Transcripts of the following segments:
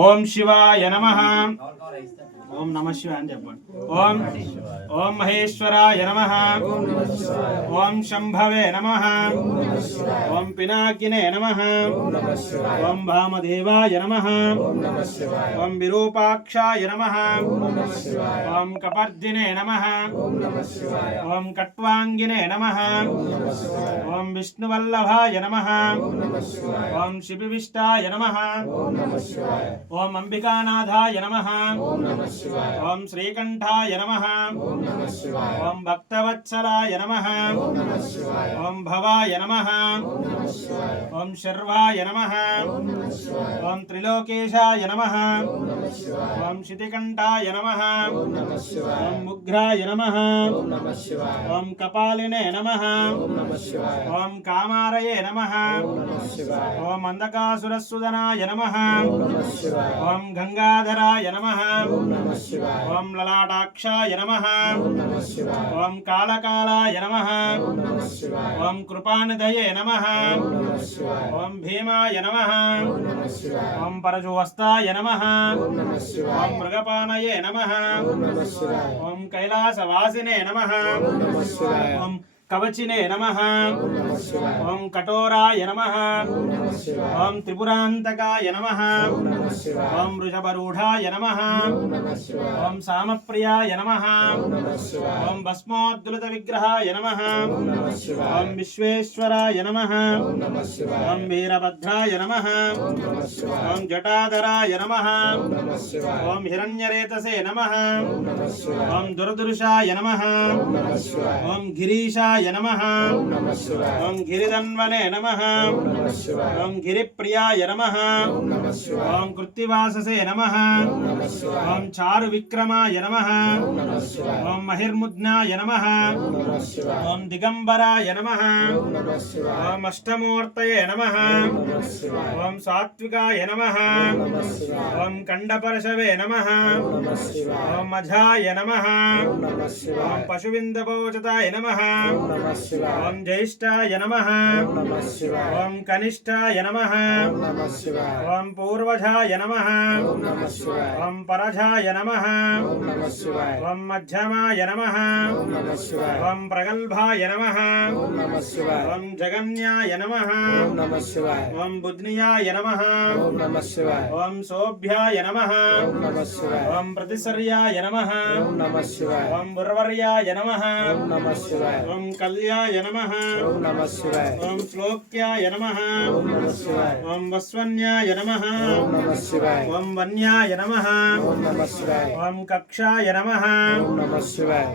ఓం శివాయ నమః. ఓం నమః శివాయ అని చెప్పండి. ఓం ఓం మహేశ్వరాయ నమః. ఓం శంభవే నమః. ఓం పినాకినే నమః. ఓం వామదేవాయ నమః. ఓం విరూపాక్షాయ నమః. ఓం కపర్దినే నమః. ఓం కట్వాంగినే నమః. ఓం విష్ణువల్లభాయ నమః. ఓం శిబివిష్టాయ నమః. ఓం అంబికానాథాయ నమః. ఓం శ్రీకంఠాయ నమః. ఓం భక్తవత్సలాయ నమః. ఓం భవాయ నమః. ఓం శర్వాయ నమః. ఓం త్రిలోకేశాయ నమః. ఓం శితికంఠాయ నమః. ఓం ముగ్రాయ నమః. ఓం కపాలినే నమః. ఓం కామారయే నమః. ఓం అంధకాసురసుదనాయ నమః. ఓం గంగాధరాయ నమః. ఓం లలాటాక్షాయ నమః. ఓం కాళకాలాయ నమః. ఓం కృపానిధయే నమః. ఓం భీమాయ నమః. ఓం పరశువస్తాయ నమః. ఓం మృగపానయే నమః. ఓం కైలాసవాసినే నమః. ఓం కవచినే నమః. ఓం కఠోరాయ నమః. ఓం త్రిపురాంతకాయ నమః. ఓం వృషభరూఢాయ నమః. ఓం సామప్రియాయ నమః. ఓం భస్మోద్ధృత విగ్రహాయ నమః. ఓం విశ్వేశ్వరాయ నమః. ఓం వీరభద్రాయ నమః. ఓం జటాధరాయ నమః. ఓం హిరణ్యరేతసే నమః. ఓం దురదృశాయ నమః. ఓం గిరీశాయ నమః. ఓం గిరిధన్వనే నమః. ఓం గిరిప్రియాయ నమః. ఓం కృత్తివాససే నమః. ఓం చారు విక్రమాయ నమః. ఓం మహిర్ముద్నాయ నమః. ఓం దిగంబరాయ నమః. ఓం అష్టమూర్తయే నమః. ఓం సాత్వికాయ నమః. ఓం కండపరశవే నమః. ఓం మఝాయ నమః. ఓం పశువిందపోచతాయ నమః. ఓం జ్యేష్ఠాయ నమః. ఓం కనిష్ఠాయ నమః. ఓం పూర్వజాయ నమః. ఓం పరజాయ నమః. ఓం మధ్యమాయ నమః. ఓం ప్రగల్భాయ నమః. ఓం జగన్యాయ నమః. ఓం బుధ్నియాయ నమః. ఓం శోభ్యాయ నమః. ఓం ప్రతిసర్యాయ నమః. ఓం బుర్వర్యాయ నమః. ఓం కళ్యాయ నమః. ఓం శ్లోక్యాయ నమః. ఓం వస్వన్యాయ నమః. ఓం వన్యాయ నమః. ఓం కక్షాయ నమః.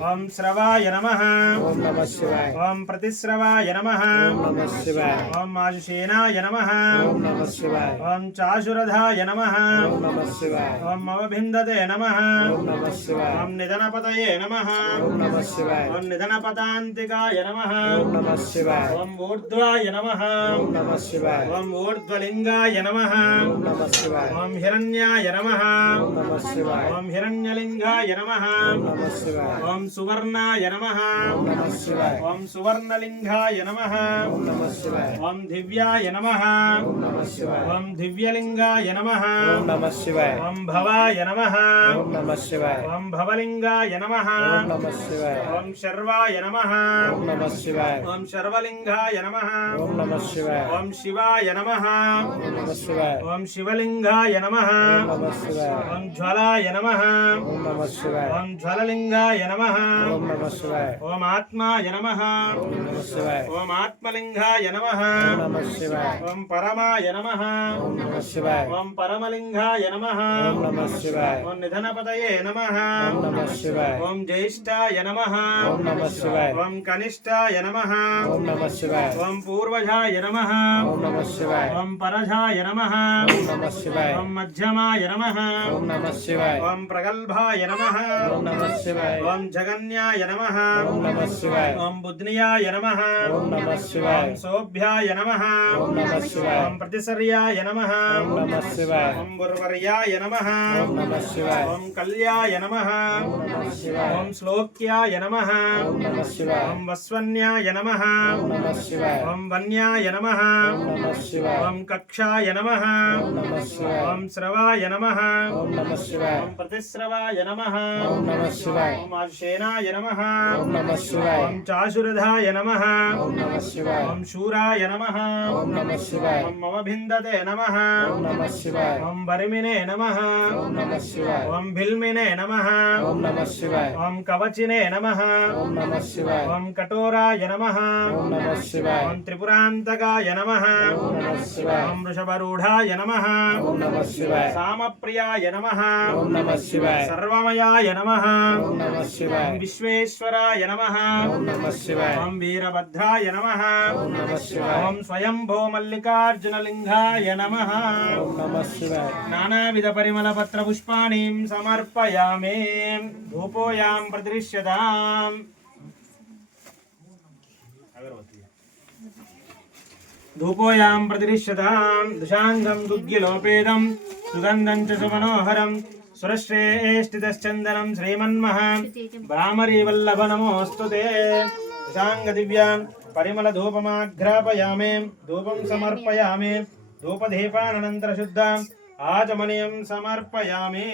ఓం శ్రవాయ నమః. ఓం ప్రతిశ్రవాయ నమః. ఓం ఆశుషేనాయ నమః. ఓం చాశురధాయ నమః. ఓం అవభిందతే నమః. ఓం నిధనపతయే నమః. ఓం నిధనపతాంతికాయ నమః. ఓం ఊర్ధ్వాయ నమః. ఓం ఊర్ధ్వలింగాయ నమః. ఓం హిరణ్యాయ నమః. ఓం హిరణ్యలింగాయ నమః. ఓం సువర్ణాయ నమః. ఓం సువర్ణలింగాయ నమః. ఓం దివ్యాయ నమః. ఓం దివ్యలింగాయ నమః. ఓం భవాయ నమః. ఓం భవలింగాయ నమః. ఓం శర్వాయ నమః. ఓం శర్వలింగాయ నమః. ఓం శివాయ నమః. ఓం శివలింగాయ నమః. ఓం జ్వలాయ నమః. ఓం జ్వలలింగాయ నమః. ఓం ఆత్మాయ నమః. ఓం ఆత్మలింగాయ నమః. ఓం పరమాయ నమః. ఓం పరమలింగాయ నమః. ఓం నిధనపతయే నమః. ఓం జ్యేష్ఠాయ నమః. ఓం కనిష్ఠాయ నమః. ఓం పూర్వజాయ నమః. ఓం పరజాయ నమః. ఓం మధ్యమాయ నమః. ఓం ప్రగల్భాయ నమః. ఓం జగన్యాయ నమః. ఓం బుధ్నియాయ నమః. ఓం శోభ్యాయ నమః. ఓం ప్రతిసర్యాయ నమః. ఓం బుర్వర్యాయ నమః. ఓం కళ్యాయ నమః. ఓం శ్లోక్యాయ నమః. ఓం वस्वन्याय नमः ఓం నమః శివాయ ओम वन्याय नमः ఓం నమః శివాయ ओम कक्षाय नमः ఓం నమః శివాయ ओम श्रवाय नमः ఓం నమః శివాయ ओम प्रतिश्रवाय नमः ఓం నమః శివాయ ओम आशेनाय नमः ఓం నమః శివాయ ओम चाशुरधाय नमः ఓం నమః శివాయ ओम शूराय नमः ఓం నమః శివాయ ओम मम भिन्दते नमः ఓం నమః శివాయ ओम बर्मिने नमः ఓం నమః శివాయ ओम भिल्मिने नमः ఓం నమః శివాయ ओम कवचिने नमः ఓం నమః శివాయ ओम कठोराय नमः ఓం నమః శివాయ ओम त्रिपुरान्तकाय नमः ఓం నమః శివాయ ओम वृषभरूढाय नमः ఓం నమః శివాయ सामप्रियाय नमः ఓం నమః శివాయ सर्वमयाय नमः ఓం నమః శివాయ ओम विश्वेश्वराय नमः ఓం నమః శివాయ ओम वीरभद्राय नमः ఓం నమః శివాయ ओम स्वयंभो मल्लिकार्जुनलिङ्गाय नमः ఓం నమః శివాయ नानाविधपरिमलपत्रपुष्पाणिं समर्पयामि धूपोऽयं प्रतिदृश्यताम् धूपोऽयं प्रतिदृश्यताम् दशाङ्गं दुग्गिलोपेदं सुगन्धं च सुमनोहरं सुरश्रेष्ठितश्चन्दनं श्रीमन्मः भ्रामरीवल्लभ नमोऽस्तु ते दशाङ्गदिव्यां परिमलधूपमाघ्रापयामि धूपं समर्पयामि धूपदीपानन्तरशुद्धाम् आचमनीयं समर्पयामि।